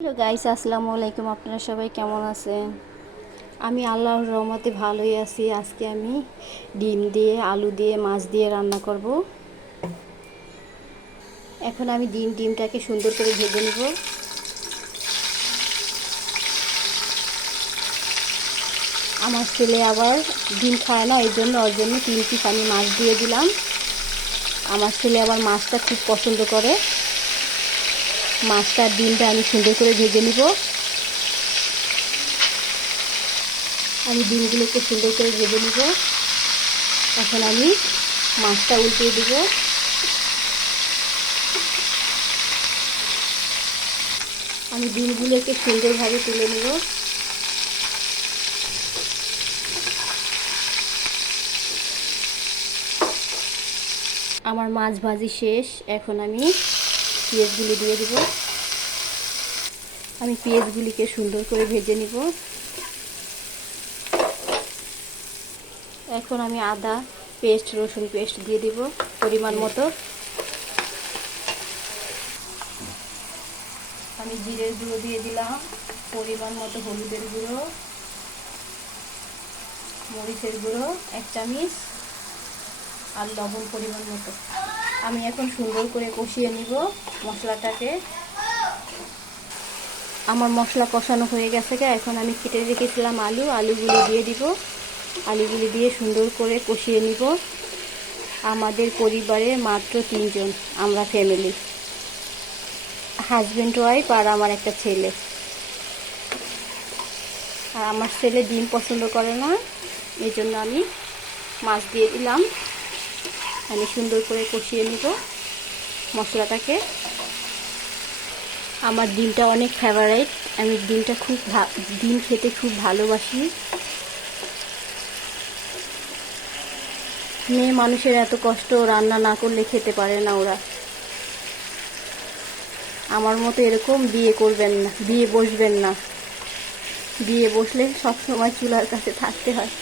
Hello guys আসসালামু আলাইকুম। আপনারা সবাই কেমন আছেন? আমি আল্লাহর রহমতে ভালোই আছি। আজকে আমি ডিম দিয়ে, আলু দিয়ে, মাছ দিয়ে রান্না করব। এখন আমি ডিম, ডিমটাকে সুন্দর করে ভেজে নেব। আমার ছেলে আবার ডিম খায় না, এই জন্য ওর জন্য তিন পিস আমি মাছ দিয়ে দিলাম। আমার ছেলে আবার মাছটা খুব পছন্দ করে। মাছটার ডিমটা আমি সুন্দর করে ভেজে নিব। আমি ডিমগুলোকে সুন্দর করে ভেজে নিব। এখন আমি মাছটা উল্টিয়ে দিব। আমি ডিমগুলোকে সুন্দরভাবে তুলে নেব। আমার মাছ ভাজি শেষ। এখন আমি পেঁয়াজগুলি দিয়ে দিব। আমি পেঁয়াজগুলিকে সুন্দর করে ভেজে নিব। এখন আমি আদা পেস্ট রসুন পেস্ট দিয়ে দিব পরিমাণ মতো। আমি জিরের গুঁড়ো দিয়ে দিলাম পরিমাণ মতো হলুদের গুঁড়ো মরিচের গুঁড়ো এক চামিচ আর লবণ পরিমাণ মতো। আমি এখন সুন্দর করে কষিয়ে নিব মশলাটাকে। আমার মশলা কষানো হয়ে গেছে এখন আমি কেটে রেখেছিলাম আলু, আলুগুলো দিয়ে দিব। আলুগুলি দিয়ে সুন্দর করে কষিয়ে নিব। আমাদের পরিবারে মাত্র তিনজন, আমরা ফ্যামিলি হাজব্যান্ড ওয়াইফ আর আমার একটা ছেলে। আর আমার ছেলে ডিম পছন্দ করে না এই জন্য আমি মাছ দিয়ে দিলাম। আমি সুন্দর করে কষিয়ে নিব মশলাটাকে। আমার ডিমটা অনেক ফেভারাইট আমি ডিমটা খুব ডিম খেতে খুব ভালোবাসি। মেয়ে মানুষের এত কষ্ট রান্না না করলে খেতে পারে না ওরা। আমার মতো এরকম বিয়ে করবেন না, বিয়ে বসবেন না। বিয়ে বসলে সবসময় চুলার কাছে থাকতে হয়।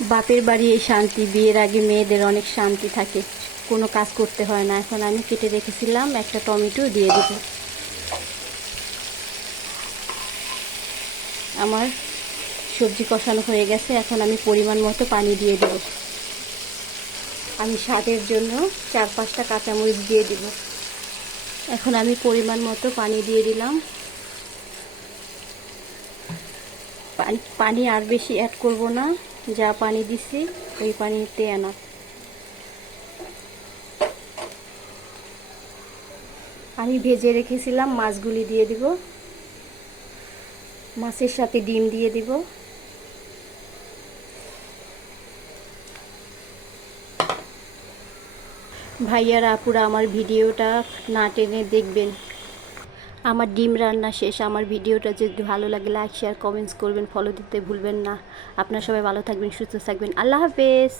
বাপের বাড়ি এই শান্তি, বিয়ের আগে মেয়েদের অনেক শান্তি থাকে। কোনো কাজ করতে হয় না। এখন আমি কেটে রেখেছিলাম, একটা টমেটো দিয়ে দেব। আমার সবজি কষানো হয়ে গেছে, এখন আমি পরিমাণ মতো পানি দিয়ে দেব। আমি স্বাদের জন্য চার পাঁচটা কাঁচামরিচ দিয়ে দিব। এখন আমি পরিমাণ মতো পানি দিয়ে দিলাম। পানি আর বেশি অ্যাড করব না। যা পানি দিছি, ওই পানিতে আনা। আমি ভেজে রেখেছিলাম, মাছগুলি দিয়ে দিব। মাছের সাথে ডিম দিয়ে দিব। ভাইয়ারা আপুরা আমার ভিডিওটা না টেনে দেখবেন। আমার ডিম রান্না শেষ, আমার ভিডিওটা যদি ভালো লাগে লাইক শেয়ার কমেন্টস করবেন ফলো দিতে ভুলবেন না। আপনারা সবাই ভালো থাকবেন, সুস্থ থাকবেন। আল্লাহ হাফেজ।